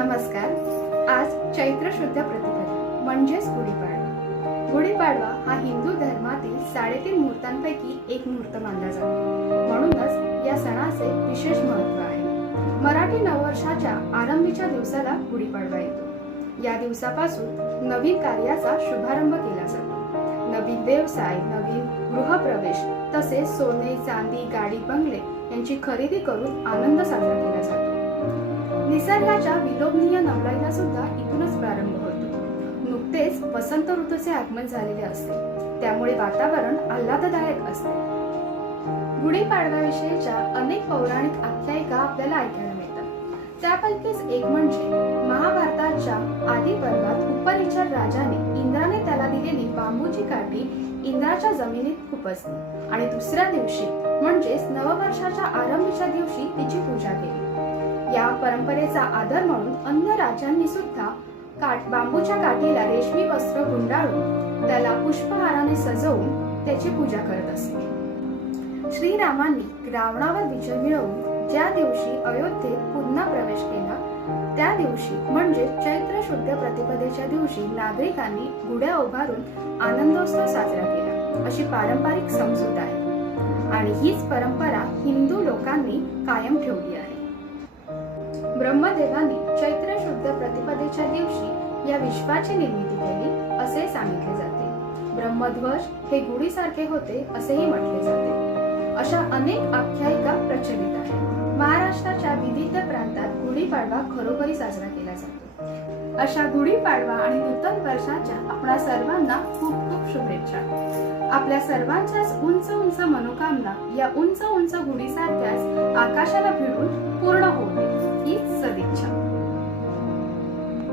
नमस्कार. आज चैत्र शुद्ध प्रतिपदा म्हणजेच गुढीपाडवा. गुढीपाडवा हा हिंदू धर्मातील 3.5 मुहूर्तांपैकी एक मुहूर्त मानला जातो. म्हणूनच या सणाचे विशेष महत्त्व आहे. मराठी नववर्षाच्या आरंभीच्या दिवसाला गुढीपाडवा येतो. या दिवसापासून नवीन कार्याचा शुभारंभ केला जातो. नवीन व्यवसाय, नवीन गृहप्रवेश तसेच सोने, चांदी, गाडी, बंगले यांची खरेदी करून आनंद साजरा केला जातो. निसर्गाच्या विलोभनीय नवलाईला सुद्धा इथूनच प्रारंभ होतो. नुकतेच वसंत ऋतूचे आगमन झालेले असते, त्यामुळे वातावरण आल्हाददायक असते. गुढीपाडव्याविषयीच्या अनेक पौराणिक आख्यायिका आपल्याला ऐकायला मिळतात. त्यापैकीच एक म्हणजे महाभारताच्या आदी पर्वात उपरिचर राजाने इंद्राने त्याला दिलेली बांबूची काठी इंद्राच्या जमिनीत खुपसली आणि दुसऱ्या दिवशी म्हणजेच नववर्षाच्या आरंभीच्या दिवशी तिची पूजा केली. या परंपरेचा आदर म्हणून अन्य राजांनी सुद्धा बांबूच्या काठीला रेशमी वस्त्र गुंडाळून त्याला पुष्पहाराने सजवून त्याची पूजा करत असते. श्रीरामांनी रावणावर विजय मिळवून ज्या दिवशी अयोध्येत पुन्हा प्रवेश केला त्या दिवशी म्हणजे चैत्र शुद्ध प्रतिपदेच्या दिवशी नागरिकांनी गुढ्या उभारून आनंदोत्सव साजरा केला अशी पारंपरिक समजूत आहे आणि हीच परंपरा हिंदू लोकांनी कायम ठेवली आहे. ब्रह्मदेवानी चैत्र शुद्ध प्रतिपदेच्या दिवशी या विश्वाची निर्मिती केली असे सांगितले जाते. ब्रह्मध्वज हे गुढीसारखे होते असेही म्हटले जाते. अशा अनेक आख्यायिका प्रचलित आहेत. महाराष्ट्राच्या विविध प्रांतात गुढीपाडवा खरोखरी साजरा केला जातो. अशा गुढीपाडवा आणि नूतन वर्षाच्या आपणा सर्वांना खूप खूप शुभेच्छा. आपल्या सर्वांच्याच उंच उंच मनोकामना या उंच उंच गुढीसारख्याच आकाशाला भिडून पूर्ण होऊ दे.